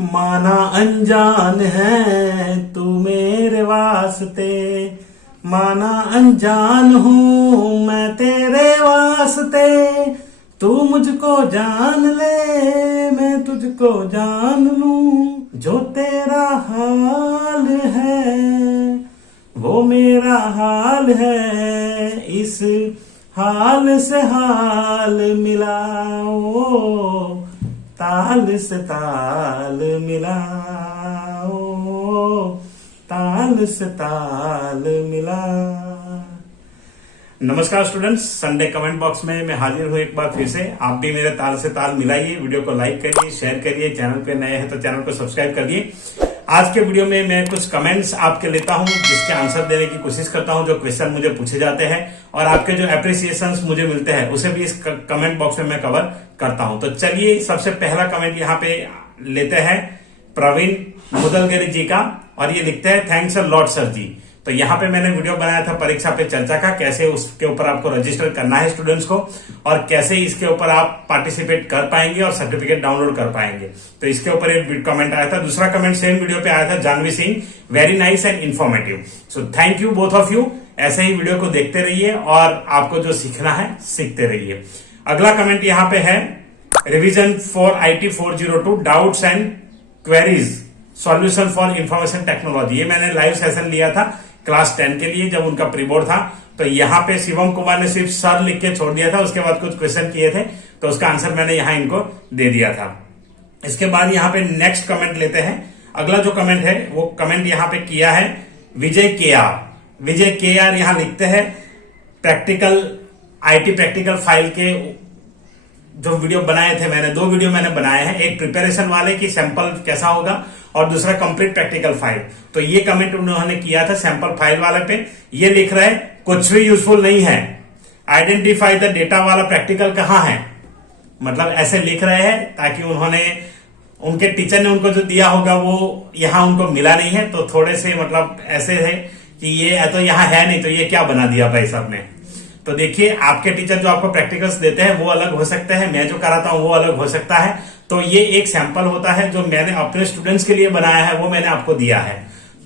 माना अनजान है तू मेरे वास्ते, माना अनजान हूँ मैं तेरे वास्ते, तू मुझको जान ले मैं तुझको जान लूं, जो तेरा हाल है वो मेरा हाल है, इस हाल से हाल मिलाओ, ताल से ताल मिलाओ, ताल से ताल मिला। नमस्कार स्टूडेंट्स, संडे कमेंट बॉक्स में मैं हाजिर हूं एक बार फिर से। आप भी मेरे ताल से ताल मिलाइए, वीडियो को लाइक करिए, शेयर करिए, चैनल पे नए हैं तो चैनल को सब्सक्राइब करिए। आज के वीडियो में मैं कुछ कमेंट्स आपके लेता हूं, जिसके आंसर देने की कोशिश करता हूं, जो क्वेश्चन मुझे पूछे जाते हैं और आपके जो अप्रिसिएशंस मुझे मिलते हैं उसे भी इस कमेंट बॉक्स में मैं कवर करता हूं। तो चलिए सबसे पहला कमेंट यहाँ पे लेते हैं प्रवीण मुदलगिरी जी का, और ये लिखते हैं थैंक्स अ लॉट सर जी। तो यहाँ पे मैंने वीडियो बनाया था परीक्षा पे चर्चा का, कैसे उसके ऊपर आपको रजिस्टर करना है स्टूडेंट्स को और कैसे इसके ऊपर आप पार्टिसिपेट कर पाएंगे और सर्टिफिकेट डाउनलोड कर पाएंगे। तो इसके ऊपर एक कमेंट आया था। दूसरा कमेंट सेम वीडियो पे आया था Janvi Singh, very nice and informative. So thank you both of you. ऐसे ही वीडियो को देखते रहिए और आपको जो सीखना है सीखते रहिए। अगला कमेंट यहाँ पे है revision for IT 402 doubts and queries solution for information technology. ये मैंने लाइव सेशन लिया था क्लास 10 के लिए जब उनका प्री बोर्ड था। तो यहाँ पे शिवम कुमार ने सिर्फ सर लिख के छोड़ दिया था, उसके बाद कुछ क्वेश्चन किए थे तो उसका आंसर मैंने यहाँ इनको दे दिया था। इसके बाद यहाँ पे नेक्स्ट कमेंट लेते हैं। अगला जो कमेंट है वो कमेंट यहाँ पे किया है विजय के आर यहाँ लिखते हैं प्रैक्टिकल IT प्रैक्टिकल फाइल के जो वीडियो बनाए थे मैंने, 2 वीडियो मैंने बनाए हैं, एक प्रिपरेशन वाले की सैंपल कैसा होगा और दूसरा कंप्लीट प्रैक्टिकल फाइल। तो ये कमेंट उन्होंने किया था सैंपल फाइल वाले पे। ये लिख रहे हैं कुछ भी यूजफुल नहीं है, आइडेंटिफाई द डेटा वाला प्रैक्टिकल कहाँ है। मतलब ऐसे लिख रहे हैं ताकि उन्होंने उनके टीचर ने उनको जो दिया होगा वो यहाँ उनको मिला नहीं है, तो थोड़े से मतलब ऐसे है कि ये तो यहाँ है नहीं तो ये क्या बना दिया भाई साहब ने। तो देखिए आपके टीचर जो आपको प्रैक्टिकल्स देते हैं वो अलग हो सकते हैं, मैं जो कराता हूं वो अलग हो सकता है। तो ये एक सैंपल होता है जो मैंने अपने स्टूडेंट्स के लिए बनाया है, वो मैंने आपको दिया है।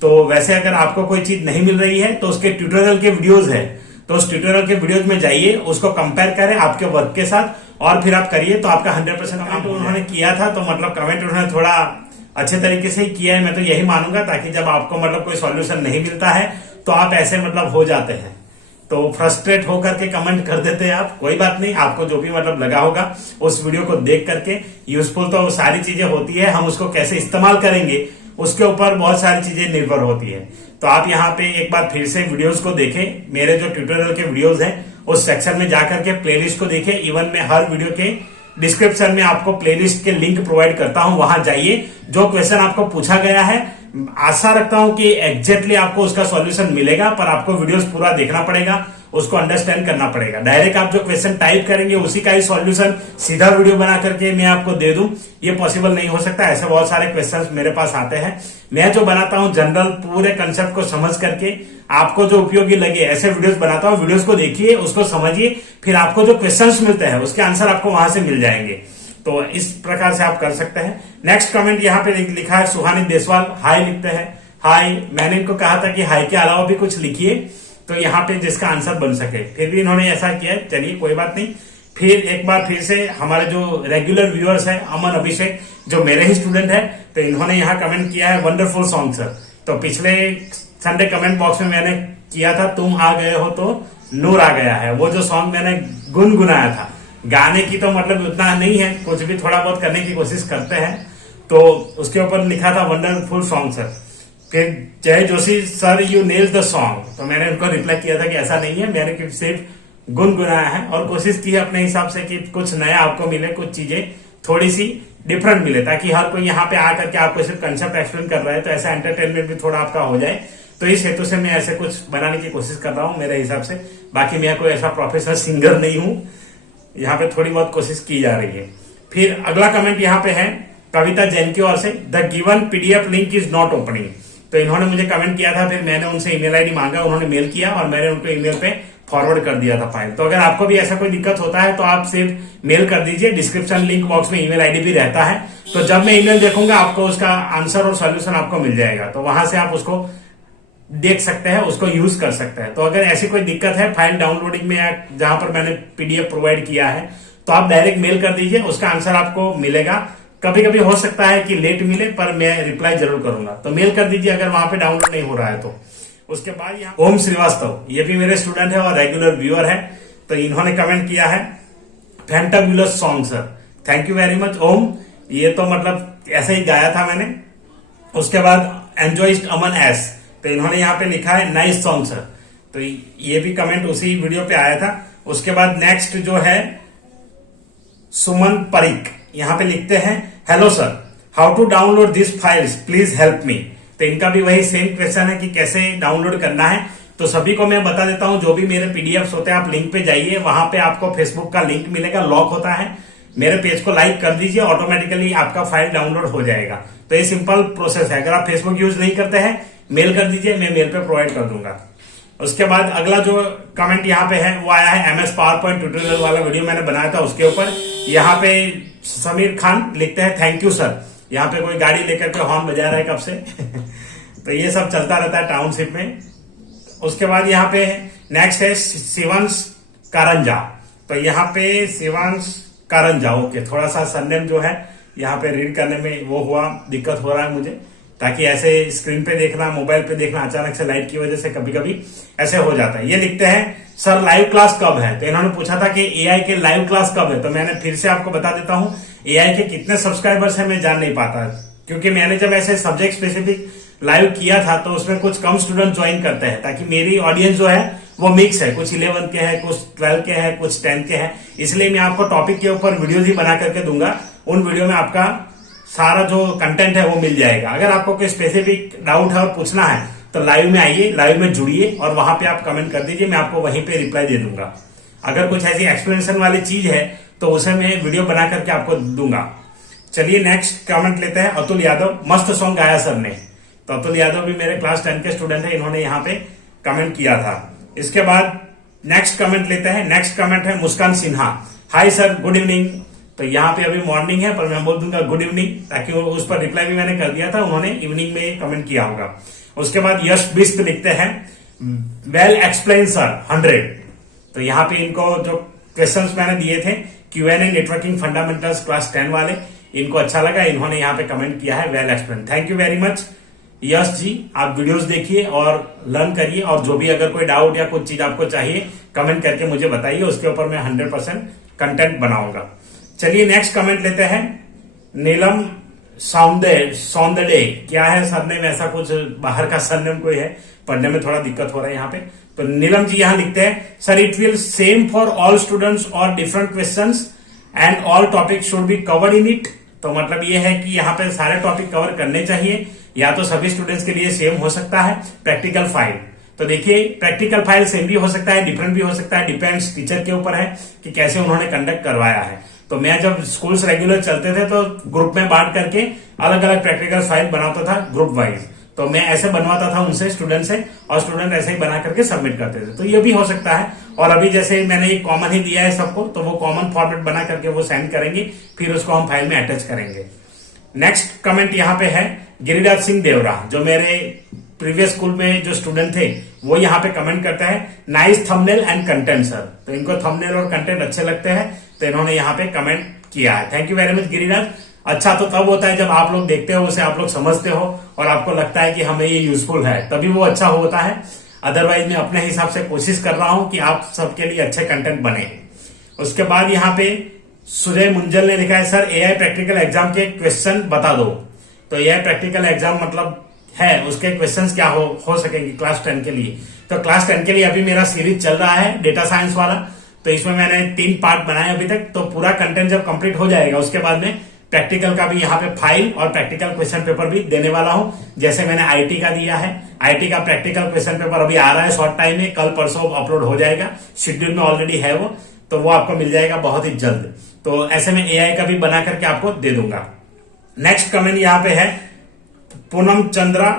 तो वैसे अगर आपको कोई चीज नहीं मिल रही है तो उसके ट्यूटोरियल के वीडियोज है, तो उस ट्यूटोरियल के वीडियोज में जाइए, उसको कंपेयर करें आपके वर्क के साथ और फिर आप करिए तो आपका 100% कमेंट उन्होंने किया था। तो मतलब कमेंट उन्होंने थोड़ा अच्छे तरीके से ही किया है, मैं तो यही मानूंगा, ताकि जब आपको मतलब कोई सॉल्यूशन नहीं मिलता है तो आप ऐसे मतलब हो जाते हैं तो फ्रस्ट्रेट होकर के कमेंट कर देते हैं आप। कोई बात नहीं, आपको जो भी मतलब लगा होगा उस वीडियो को देख करके, यूजफुल तो सारी चीजें होती है, हम उसको कैसे इस्तेमाल करेंगे उसके ऊपर बहुत सारी चीजें निर्भर होती है। तो आप यहाँ पे एक बार फिर से वीडियोस को देखें, मेरे जो ट्यूटोरियल के वीडियोस हैं उस सेक्शन में जाकर के प्लेलिस्ट को देखें। इवन मैं हर वीडियो के डिस्क्रिप्शन में आपको प्लेलिस्ट के लिंक प्रोवाइड करता हूं, वहां जाइए। जो क्वेश्चन आपको पूछा गया है आशा रखता हूं कि एग्जैक्टली आपको उसका सॉल्यूशन मिलेगा, पर आपको वीडियोस पूरा देखना पड़ेगा, उसको अंडरस्टैंड करना पड़ेगा। डायरेक्ट आप जो क्वेश्चन टाइप करेंगे उसी का ही सॉल्यूशन सीधा वीडियो बना करके मैं आपको दे दूं, ये पॉसिबल नहीं हो सकता। ऐसे बहुत सारे क्वेश्चंस मेरे पास आते हैं, मैं जो बनाता हूं जनरल पूरे कंसेप्ट को समझ करके आपको जो उपयोगी लगे ऐसे वीडियोस बनाता हूं। वीडियोस को देखिए, उसको समझिए, फिर आपको जो क्वेश्चंस मिलते हैं उसके आंसर आपको वहां से मिल जाएंगे। तो इस प्रकार से आप कर सकते हैं। नेक्स्ट कमेंट यहाँ पे लिखा है सुहानी देसवाल, हाय लिखते हैं। हाय, मैंने इनको कहा था कि हाय के अलावा भी कुछ लिखिए तो यहाँ पे जिसका आंसर बन सके, फिर भी इन्होंने ऐसा किया। चलिए कोई बात नहीं। फिर एक बार फिर से हमारे जो रेगुलर व्यूअर्स हैं अमन अभिषेक, जो मेरे ही स्टूडेंट है, तो इन्होंने यहाँ कमेंट किया है वंडरफुल सॉन्ग सर। तो पिछले संडे कमेंट बॉक्स में मैंने किया था तुम आ गए हो तो नूर आ गया है, वो जो सॉन्ग मैंने गुनगुनाया था। गाने की तो मतलब उतना नहीं है, कुछ भी थोड़ा बहुत करने की कोशिश करते हैं। तो उसके ऊपर लिखा था वंडरफुल सॉन्ग सर। फिर जय Joshi sir you nail the song, तो मैंने उनको रिप्लाई किया था कि ऐसा नहीं है, मैंने सिर्फ गुनगुनाया है और कोशिश की है अपने हिसाब से कि कुछ नया आपको मिले, कुछ चीजें थोड़ी सी डिफरेंट मिले, ताकि हर कोई यहाँ पे आकर के आपको सिर्फ कंसेप्ट एक्सप्लेन कर रहा है तो ऐसा एंटरटेनमेंट भी थोड़ा आपका हो जाए। तो इस हेतु से मैं ऐसे कुछ बनाने की कोशिश कर रहा हूँ मेरे हिसाब से। बाकी मैं कोई ऐसा प्रोफेशनल सिंगर नहीं हूँ, यहाँ पे थोड़ी बहुत कोशिश की जा रही है। फिर अगला कमेंट यहाँ पे है कविता जैन की ओर से, the given PDF link is not opening. तो इन्होंने मुझे कमेंट किया था, फिर मैंने उनसे ईमेल ID मांगा, उन्होंने मेल किया और मैंने उनको ईमेल पे फॉरवर्ड कर दिया था फाइल। तो अगर आपको भी ऐसा कोई दिक्कत होता है तो आप सिर्फ मेल कर दीजिए, डिस्क्रिप्शन लिंक बॉक्स में ईमेल आईडी भी रहता है। तो जब मैं ईमेल देखूंगा आपको उसका आंसर और सॉल्यूशन आपको मिल जाएगा, तो वहां से आप उसको देख सकते हैं, उसको यूज कर सकते हैं। तो अगर ऐसी कोई दिक्कत है फाइल डाउनलोडिंग में या जहां पर मैंने पीडीएफ प्रोवाइड किया है, तो आप डायरेक्ट मेल कर दीजिए, उसका आंसर आपको मिलेगा। कभी कभी हो सकता है कि लेट मिले, पर मैं रिप्लाई जरूर करूंगा। तो मेल कर दीजिए अगर वहां पे डाउनलोड नहीं हो रहा है तो। उसके बाद यहाँ ओम श्रीवास्तव, ये भी मेरे स्टूडेंट है और रेगुलर व्यूअर है, तो इन्होंने कमेंट किया है fantabulous song sir, thank you very much Om. ये तो मतलब ऐसे ही गाया था मैंने। उसके बाद एंजॉयस्ट अमन एस, तो इन्होंने यहाँ पे लिखा है नाइस सॉन्ग सर, तो ये भी कमेंट उसी वीडियो पे आया था। उसके बाद नेक्स्ट जो है सुमन परिक, यहाँ पे लिखते हैं hello sir, how to download this files please help me. तो इनका भी वही सेम क्वेश्चन है कि कैसे डाउनलोड करना है। तो सभी को मैं बता देता हूं, जो भी मेरे पीडीएफ होते हैं आप लिंक पे जाइए, वहां पे आपको फेसबुक का लिंक मिलेगा, लॉक होता है। मेरे पेज को लाइक कर दीजिए, ऑटोमेटिकली आपका फाइल डाउनलोड हो जाएगा। तो ये सिंपल प्रोसेस है। अगर आप फेसबुक यूज नहीं करते हैं, मेल कर दीजिए, मैं मेल पे प्रोवाइड कर दूंगा। उसके बाद अगला जो कमेंट यहाँ पे है वो आया है एमएस पावर पॉइंट ट्यूटोरियल वाला वीडियो मैंने बनाया था उसके ऊपर। यहाँ पे समीर खान लिखते हैं थैंक यू सर। यहाँ पे कोई गाड़ी लेकर के हॉर्न बजा रहा है कब से तो ये सब चलता रहता है टाउनशिप में। उसके बाद यहाँ पे नेक्स्ट है शिवांश कारंजा, तो यहाँ पे शिवांश कारंजा, ओके, थोड़ा सा सरनेम जो है यहाँ पे रीड करने में वो हुआ, दिक्कत हो रहा है मुझे, ताकि ऐसे स्क्रीन पे देखना, मोबाइल पे देखना अचानक से लाइट की वजह से कभी कभी ऐसे हो जाता है। ये लिखते हैं सर लाइव क्लास कब है, तो इन्होंने पूछा था कि एआई के लाइव क्लास कब है। तो मैंने फिर से आपको बता देता हूँ, एआई के कितने सब्सक्राइबर्स है मैं जान नहीं पाता, क्योंकि मैंने जब ऐसे सब्जेक्ट स्पेसिफिक लाइव किया था तो उसमें कुछ कम स्टूडेंट ज्वाइन करते हैं, ताकि मेरी ऑडियंस जो है वो मिक्स है, कुछ 11 के हैं, कुछ 12 के हैं, कुछ 10 के हैं। इसलिए मैं आपको टॉपिक के ऊपर वीडियोज ही बना करके दूंगा, उन वीडियो में आपका सारा जो कंटेंट है वो मिल जाएगा। अगर आपको कोई स्पेसिफिक डाउट है और पूछना है तो लाइव में आइए, लाइव में जुड़िए और वहां पे आप कमेंट कर दीजिए, मैं आपको वहीं पे रिप्लाई दे दूंगा। अगर कुछ ऐसी एक्सप्लेनेशन वाली चीज है तो उसे मैं वीडियो बना करके आपको दूंगा। चलिए नेक्स्ट कमेंट लेते हैं अतुल यादव, मस्त सॉन्ग गाया सर ने। तो अतुल यादव भी मेरे क्लास 10 के स्टूडेंट है, इन्होंने यहाँ पे कमेंट किया था। इसके बाद नेक्स्ट कमेंट लेते हैं। नेक्स्ट कमेंट है Muskan Sinha, hi sir good evening. तो यहाँ पे अभी मॉर्निंग है पर मैं बोल दूंगा गुड इवनिंग, ताकि उस पर रिप्लाई भी मैंने कर दिया था, उन्होंने इवनिंग में कमेंट किया होगा। उसके बाद यश बिस्त लिखते हैं वेल एक्सप्लेन सर 100। तो यहाँ पे इनको जो क्वेश्चंस मैंने दिए थे क्यूएनए नेटवर्किंग फंडामेंटल्स क्लास 10 वाले, इनको अच्छा लगा, इन्होंने यहाँ पे कमेंट किया है well explain. Thank you very much Yash ji, आप वीडियोस देखिए और लर्न करिए, और जो भी अगर कोई डाउट या कुछ चीज आपको चाहिए कमेंट करके मुझे बताइए, उसके ऊपर मैं 100% कंटेंट बनाऊंगा। चलिए नेक्स्ट कमेंट लेते हैं नीलम सौंदडे, क्या है सरनेम, ऐसा कुछ बाहर का सरनेम कोई है, पढ़ने में थोड़ा दिक्कत हो रहा है यहाँ पे। तो नीलम जी यहाँ लिखते हैं sir it will same for all students or different questions and all topic should be covered in it. तो मतलब ये है कि यहाँ पे सारे टॉपिक कवर करने चाहिए, या तो सभी स्टूडेंट्स के लिए सेम हो सकता है। प्रैक्टिकल फाइल, तो देखिए प्रैक्टिकल फाइल सेम भी हो सकता है, डिफरेंट भी हो सकता है, डिपेंड्स टीचर के ऊपर है कि कैसे उन्होंने कंडक्ट करवाया है। तो मैं जब स्कूल्स रेगुलर चलते थे तो ग्रुप में बांट करके अलग अलग प्रैक्टिकल फाइल बनाता था ग्रुप वाइज, तो मैं ऐसे बनवाता था उनसे स्टूडेंट से, और स्टूडेंट ऐसे ही बना करके सबमिट करते थे। तो ये भी हो सकता है। और अभी जैसे मैंने एक कॉमन ही दिया है सबको, तो वो कॉमन फॉर्मेट बना करके वो सेंड करेंगे, फिर उसको हम फाइल में अटैच करेंगे। नेक्स्ट कमेंट यहाँ पे है गिरिराज सिंह देवरा, जो मेरे प्रीवियस स्कूल में जो स्टूडेंट थे, वो यहाँ पे कमेंट करता है nice thumbnail and content sir. तो इनको थंबनेल और कंटेंट अच्छे लगते हैं, तो इन्होंने यहाँ पे कमेंट किया है। Thank you very much Giriraj. अच्छा तो तब होता है जब आप लोग देखते हो, उसे आप लोग समझते हो और आपको लगता है कि हमें ये यूजफुल है, तभी वो अच्छा होता है। अदरवाइज मैं अपने हिसाब से कोशिश कर रहा हूं कि आप सबके लिए अच्छे कंटेंट बने। उसके बाद यहाँ पे सुजय मुंजल ने लिखा है सर एआई प्रैक्टिकल एग्जाम के क्वेश्चन बता दो। तो एआई प्रैक्टिकल एग्जाम मतलब है, उसके क्वेश्चंस क्या हो सकेंगे क्लास 10 के लिए। तो क्लास 10 के लिए अभी मेरा सीरीज चल रहा है डेटा साइंस वाला, तो इसमें मैंने 3 पार्ट बनाए अभी तक। तो पूरा कंटेंट जब कंप्लीट हो जाएगा उसके बाद में प्रैक्टिकल का भी यहाँ पे फाइल और प्रैक्टिकल क्वेश्चन पेपर भी देने वाला हूं, जैसे मैंने आईटी का दिया है। आईटी का प्रैक्टिकल क्वेश्चन पेपर अभी आ रहा है शॉर्ट टाइम में, कल परसों अपलोड हो जाएगा, शेड्यूल में ऑलरेडी है वो, तो वो आपको मिल जाएगा बहुत ही जल्द। तो ऐसे में एआई का भी बना करके आपको दे दूंगा। नेक्स्ट कमेंट यहाँ पे है पूनम चंद्र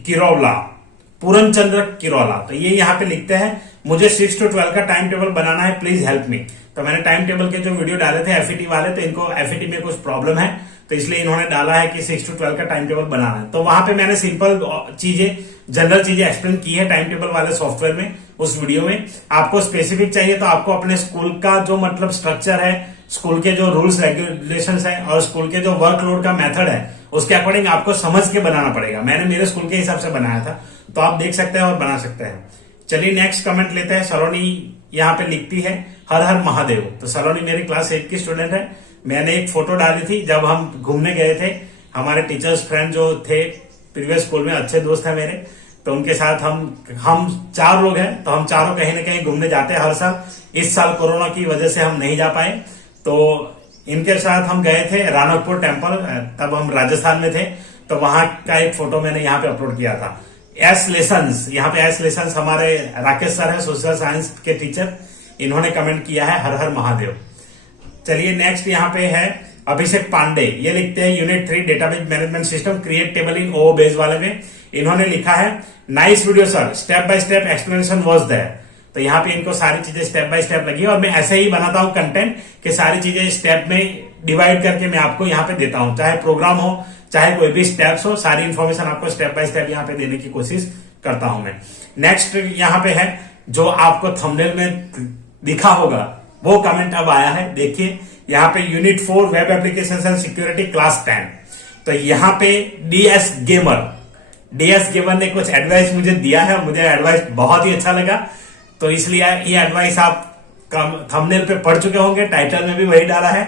किरौला, तो ये यहाँ पे लिखते हैं मुझे 6 to 12 का टाइम टेबल बनाना है, प्लीज हेल्प मी। तो मैंने टाइम टेबल के जो वीडियो डाले थे एफईटी वाले, तो इनको एफईटी में कुछ प्रॉब्लम है, तो इसलिए इन्होंने डाला है कि 6 to 12 का टाइम टेबल बनाना है। तो वहां पे मैंने सिंपल चीजें, जनरल चीजें एक्सप्लेन की है टाइम टेबल वाले सॉफ्टवेयर में, उस वीडियो में। आपको स्पेसिफिक चाहिए तो आपको अपने स्कूल का जो मतलब स्ट्रक्चर है, स्कूल के जो रूल्स रेगुलेशंस है और स्कूल के जो वर्कलोड का मेथड है, उसके अकॉर्डिंग आपको समझ के बनाना पड़ेगा। मैंने मेरे स्कूल के हिसाब से बनाया था, तो आप देख सकते हैं और बना सकते हैं। चलिए नेक्स्ट कमेंट लेते हैं। सलोनी यहाँ पे लिखती है हर हर महादेव। तो सलोनी मेरी क्लास 8 की स्टूडेंट है। मैंने एक फोटो डाली थी जब हम घूमने गए थे, हमारे टीचर्स फ्रेंड जो थे प्रीवियस स्कूल में, अच्छे दोस्त है मेरे, तो उनके साथ हम 4 लोग हैं, तो हम चारों कहीं ना कहीं घूमने जाते हैं हर साल। इस साल कोरोना की वजह से हम नहीं जा पाए, तो इनके साथ हम गए थे रानकपुर टेम्पल, तब हम राजस्थान में थे। तो वहां का एक फोटो मैंने यहाँ पे अपलोड किया था। एस लेसन्स, यहाँ पे एस लेसन्स हमारे राकेश सर है, सोशल साइंस के टीचर, इन्होंने कमेंट किया है हर हर महादेव। चलिए नेक्स्ट यहाँ पे है अभिषेक पांडे, ये लिखते हैं unit 3 database management system create table in O base वाले में। इन्होंने लिखा है nice video sir, step by step explanation was there. तो यहाँ पे इनको सारी चीजें स्टेप बाय स्टेप लगी, और मैं ऐसे ही बनाता हूँ कंटेंट कि सारी चीजें स्टेप में डिवाइड करके मैं आपको यहाँ पे देता हूँ, चाहे प्रोग्राम हो चाहे कोई भी स्टेप्स हो, सारी इंफॉर्मेशन आपको स्टेप बाय स्टेप यहाँ पे देने की कोशिश करता हूं मैं। नेक्स्ट यहाँ पे है जो आपको थंबनेल में दिखा होगा, वो कमेंट अब आया है। देखिए यहाँ पे unit 4 web application and security class 10। तो यहाँ पे डीएस गेमर ने कुछ एडवाइस मुझे दिया है, मुझे एडवाइस बहुत ही अच्छा लगा, तो इसलिए ये एडवाइस आप थंबनेल पे पढ़ चुके होंगे, टाइटल में भी वही डाला है।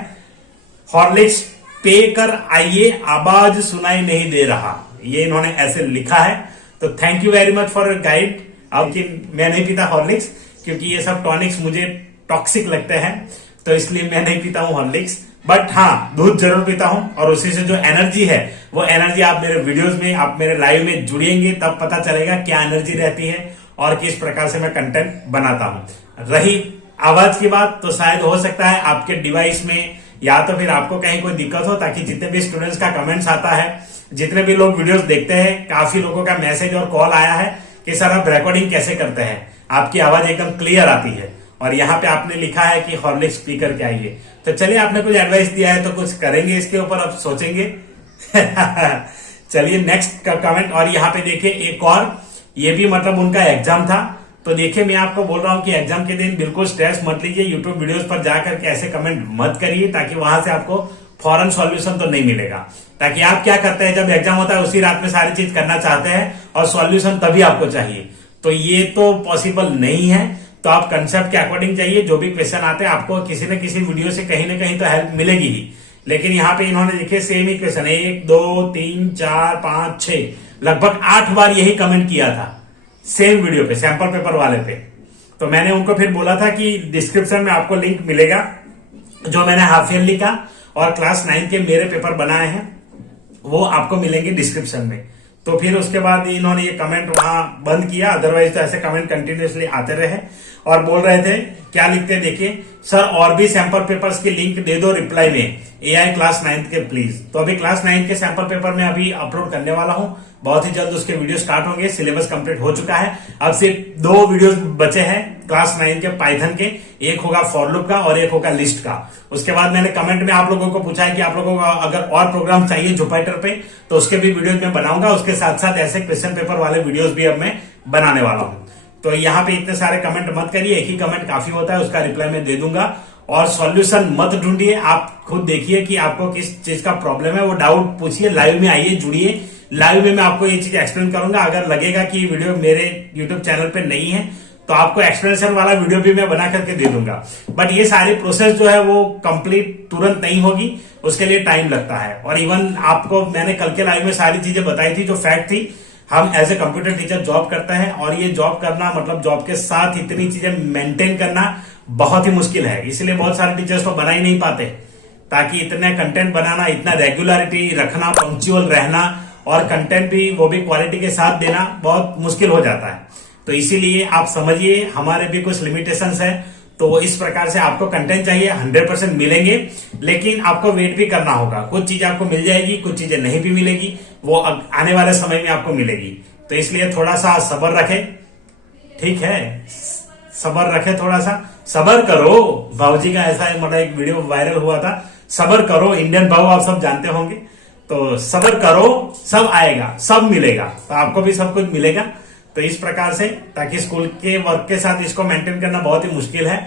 हॉर्लिक्स पे कर आइए, आवाज सुनाई नहीं दे रहा, ये इन्होंने ऐसे लिखा है। तो thank you very much for guide. अब कि मैं नहीं पीता हॉर्लिक्स, क्योंकि ये सब टॉनिक्स मुझे टॉक्सिक लगते हैं, तो इसलिए मैं नहीं पीता हूं हॉर्लिक्स। बट हाँ, दूध जरूर पीता हूं, और उसी से जो एनर्जी है, वो एनर्जी आप मेरे वीडियोस में, आप मेरे लाइव में जुड़ेंगे, तब पता चलेगा क्या एनर्जी रहती है और किस प्रकार से मैं कंटेंट बनाता हूं। रही आवाज की बात, तो शायद हो सकता है आपके डिवाइस में या तो फिर आपको कहीं कोई दिक्कत हो, ताकि जितने भी स्टूडेंट्स का कमेंट्स आता है, जितने भी लोग वीडियोस देखते हैं, काफी लोगों का मैसेज और कॉल आया है कि सर आप रिकॉर्डिंग कैसे करते हैं, आपकी आवाज एकदम क्लियर आती है, और यहाँ पे आपने लिखा है कि हॉर्लिक्स पी करके आइए। तो चलिए, आपने कुछ एडवाइस दिया है तो कुछ करेंगे इसके ऊपर, अब सोचेंगे। चलिए नेक्स्ट कमेंट, और यहाँ पे देखिए एक और, ये भी मतलब उनका एग्जाम था। तो देखिए मैं आपको बोल रहा हूं कि एग्जाम के दिन बिल्कुल स्ट्रेस मत लीजिए, यूट्यूब वीडियोस पर जाकर के ऐसे कमेंट मत करिए, ताकि वहां से आपको फौरन सॉल्यूशन तो नहीं मिलेगा। ताकि आप क्या करते हैं, जब एग्जाम होता है उसी रात में सारी चीज करना चाहते हैं और सॉल्यूशन तभी आपको चाहिए, तो ये तो पॉसिबल नहीं है। तो आप कंसेप्ट के अकॉर्डिंग चाहिए, जो भी क्वेश्चन आते हैं आपको किसी न किसी वीडियो से कहीं ना कहीं तो हेल्प मिलेगी ही। लेकिन यहाँ पे इन्होंने देखिए सेम ही क्वेश्चन 1 2 3 4 5 6 लगभग 8 बार यही कमेंट किया था सेम वीडियो पे, सैंपल पेपर वाले पे। तो मैंने उनको फिर बोला था कि डिस्क्रिप्शन में आपको लिंक मिलेगा, जो मैंने हाफ ईयरली का और क्लास 9 के मेरे पेपर बनाए हैं, वो आपको मिलेंगे डिस्क्रिप्शन में। तो फिर उसके बाद इन्होंने ये कमेंट वहां बंद किया, अदरवाइज तो ऐसे कमेंट कंटिन्यूसली आते रहे, और बोल रहे थे, क्या लिखते हैं देखिए, सर और भी सैंपल पेपर्स की लिंक दे दो रिप्लाई में, एआई क्लास 9 के प्लीज। तो अभी क्लास 9 के सैंपल पेपर में अभी अपलोड करने वाला हूं, बहुत ही जल्द उसके वीडियो स्टार्ट होंगे। सिलेबस कंप्लीट हो चुका है, अब सिर्फ 2 वीडियो बचे हैं क्लास 9 के पाइथन के, एक होगा फॉर लूप का और एक होगा लिस्ट का। उसके बाद मैंने कमेंट में आप लोगों को पूछा है कि आप लोगों को अगर और प्रोग्राम चाहिए जुपिटर पे, तो उसके भी वीडियोज में बनाऊंगा। उसके साथ साथ ऐसे क्वेश्चन पेपर वाले वीडियोज भी अब मैं बनाने वाला हूं। तो यहाँ पे इतने सारे कमेंट मत करिए, एक ही कमेंट काफी होता है, उसका रिप्लाई मैं दे दूंगा। और सॉल्यूशन मत ढूंढिए, आप खुद देखिए कि आपको किस चीज का प्रॉब्लम है, वो डाउट पूछिए, लाइव में आइए, जुड़िए, लाइव में मैं आपको ये चीज एक्सप्लेन करूंगा। अगर लगेगा कि ये वीडियो मेरे यूट्यूब चैनल पे नहीं है, तो आपको एक्सप्लेनेशन वाला वीडियो भी मैं बना करके दे दूंगा। बट ये सारी प्रोसेस जो है वो कंप्लीट तुरंत नहीं होगी, उसके लिए टाइम लगता है। और इवन आपको मैंने कल के लाइव में सारी चीजें बताई थी जो फैक्ट थी। हम as a computer teacher job करते हैं, और ये जॉब करना मतलब जॉब के साथ इतनी चीजें मेंटेन करना बहुत ही मुश्किल है, इसलिए बहुत सारे टीचर्स तो बना ही नहीं पाते। ताकि इतना कंटेंट बनाना, इतना रेगुलरिटी रखना, पंक्चुअल रहना, और कंटेंट भी वो भी क्वालिटी के साथ देना बहुत मुश्किल हो जाता है। तो इसीलिए आप समझिए, हमारे भी कुछ लिमिटेशंस है। तो इस प्रकार से आपको कंटेंट चाहिए, 100% मिलेंगे, लेकिन आपको वेट भी करना होगा। कुछ चीजें आपको मिल जाएगी, कुछ चीजें नहीं भी मिलेगी, वो आने वाले समय में आपको मिलेगी। तो इसलिए थोड़ा सा सब्र रखें, ठीक है। सबर रखे, थोड़ा सा सबर करो। भाजी का ऐसा है, मतलब एक वीडियो वायरल हुआ था, सबर करो। इंडियन भाव आप सब जानते होंगे, तो सबर करो, सब आएगा, सब मिलेगा, तो आपको भी सब कुछ मिलेगा। तो इस प्रकार से, ताकि स्कूल के वर्क के साथ इसको मेंटेन करना बहुत ही मुश्किल है,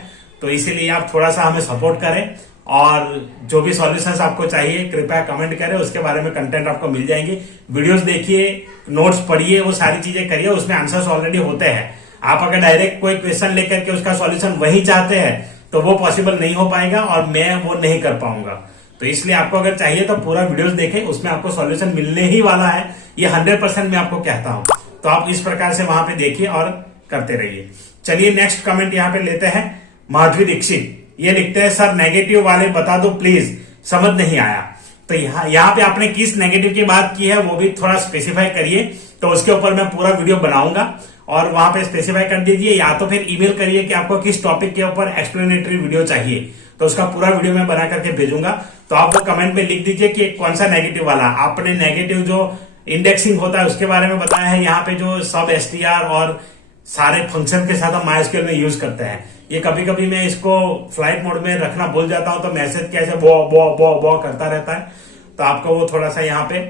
तो इसीलिए आप थोड़ा सा हमें सपोर्ट करें और जो भी सॉल्यूशंस आपको चाहिए कृपया कमेंट करें, उसके बारे में कंटेंट आपको मिल जाएंगे। वीडियोस देखिए, नोट्स पढ़िए, वो सारी चीजें करिए, उसमें आंसर्स ऑलरेडी होते हैं। आप अगर डायरेक्ट कोई क्वेश्चन लेकर के उसका सॉल्यूशन वही चाहते हैं तो वो पॉसिबल नहीं हो पाएगा और मैं वो नहीं कर पाऊंगा। तो इसलिए आपको अगर चाहिए तो पूरा वीडियोस देखें, उसमें आपको सॉल्यूशन मिलने ही वाला है, ये 100% मैं आपको कहता हूं। तो आप इस प्रकार से वहां पे देखिए और करते रहिए। चलिए नेक्स्ट कमेंट यहाँ पे लेते हैं। माधवी दीक्षित ये लिखते हैं, सर नेगेटिव वाले बता दो प्लीज, समझ नहीं आया। तो यहाँ पे आपने किस नेगेटिव की बात की है वो भी थोड़ा स्पेसिफाई करिए, तो उसके ऊपर मैं पूरा वीडियो बनाऊंगा और वहां पे स्पेसिफाई कर दीजिए, या तो फिर ईमेल करिए कि आपको किस टॉपिक के ऊपर एक्सप्लेनेटरी वीडियो चाहिए, तो उसका पूरा वीडियो मैं बना करके भेजूंगा। तो आप वो कमेंट में लिख दीजिए कि कौन सा नेगेटिव वाला। आपने नेगेटिव जो इंडेक्सिंग होता है उसके बारे में बताया है, यहाँ पे जो सब एसटीआर और सारे फंक्शन के साथ हम MySQL में यूज करते हैं। ये कभी कभी मैं इसको फ्लाइट मोड में रखना भूल जाता हूं, तो मैसेज कैसे बो बो बो बो करता रहता है, तो आपको वो थोड़ा सा यहाँ पे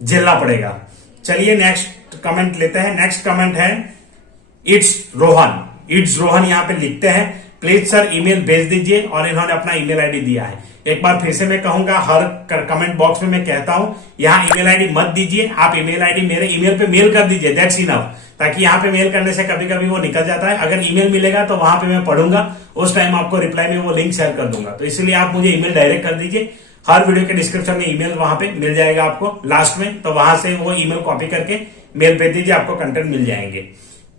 झेलना पड़ेगा। चलिए नेक्स्ट कमेंट लेते हैं। नेक्स्ट कमेंट है इट्स रोहन यहाँ पे लिखते हैं, प्लीज सर ईमेल भेज दीजिए, और इन्होंने अपना ईमेल आईडी दिया है। एक बार फिर से मैं कहूंगा, हर कमेंट बॉक्स में मैं कहता हूं, यहाँ ईमेल आईडी मत दीजिए, आप ईमेल आईडी मेरे ईमेल पे मेल कर दीजिए, दैट्स इनफ। ताकि यहाँ पे मेल करने से कभी कभी वो निकल जाता है। अगर ईमेल मिलेगा तो वहां पे मैं पढ़ूंगा, उस टाइम आपको रिप्लाई में वो लिंक शेयर कर दूंगा। तो इसलिए आप मुझे ईमेल डायरेक्ट कर दीजिए, हर वीडियो के डिस्क्रिप्शन में ईमेल वहां पे मिल जाएगा आपको लास्ट में, तो वहां से वो ईमेल कॉपी करके मेल भेज दीजिए, आपको कंटेंट मिल जाएंगे।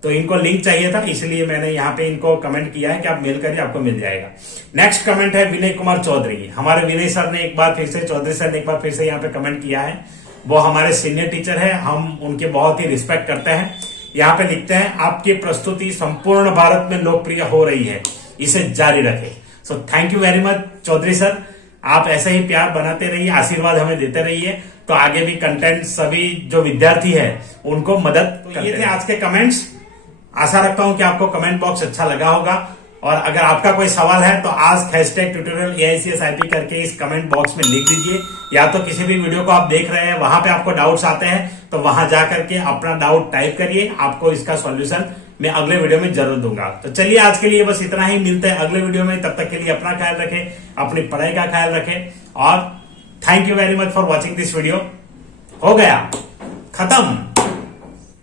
तो इनको लिंक चाहिए था, इसलिए मैंने यहाँ पे इनको कमेंट किया है कि आप मेल करिए, आपको मिल जाएगा। नेक्स्ट कमेंट है विनय कुमार चौधरी। हमारे विनय सर ने एक बार फिर से, चौधरी सर ने एक बार फिर से यहाँ पे कमेंट किया है। वो हमारे सीनियर टीचर है, हम उनके बहुत ही रिस्पेक्ट करते हैं। यहाँ पे लिखते हैं, आपकी प्रस्तुति संपूर्ण भारत में लोकप्रिय हो रही है, इसे जारी रखें। So thank you very much Chaudhary sir, आप ऐसे ही प्यार बनाते रहिए, आशीर्वाद हमें देते रहिए, तो आगे भी कंटेंट सभी जो विद्यार्थी है उनको मदद। तो ये थे आज के कमेंट्स। आशा रखता हूं कि आपको कमेंट बॉक्स अच्छा लगा होगा, और अगर आपका कोई सवाल है तो आज #TutorialAICSIP करके इस कमेंट बॉक्स में लिख दीजिए, या तो किसी भी वीडियो को आप देख रहे हैं वहां पे आपको डाउट्स आते हैं तो वहां जाकर के अपना डाउट टाइप करिए, आपको इसका सॉल्यूशन मैं अगले वीडियो में जरूर दूंगा। तो चलिए आज के लिए बस इतना ही, मिलते हैं अगले वीडियो में। तब तक के लिए अपना ख्याल रखें, अपनी पढ़ाई का ख्याल रखें, और thank you very much for watching this video. हो गया, खत्म।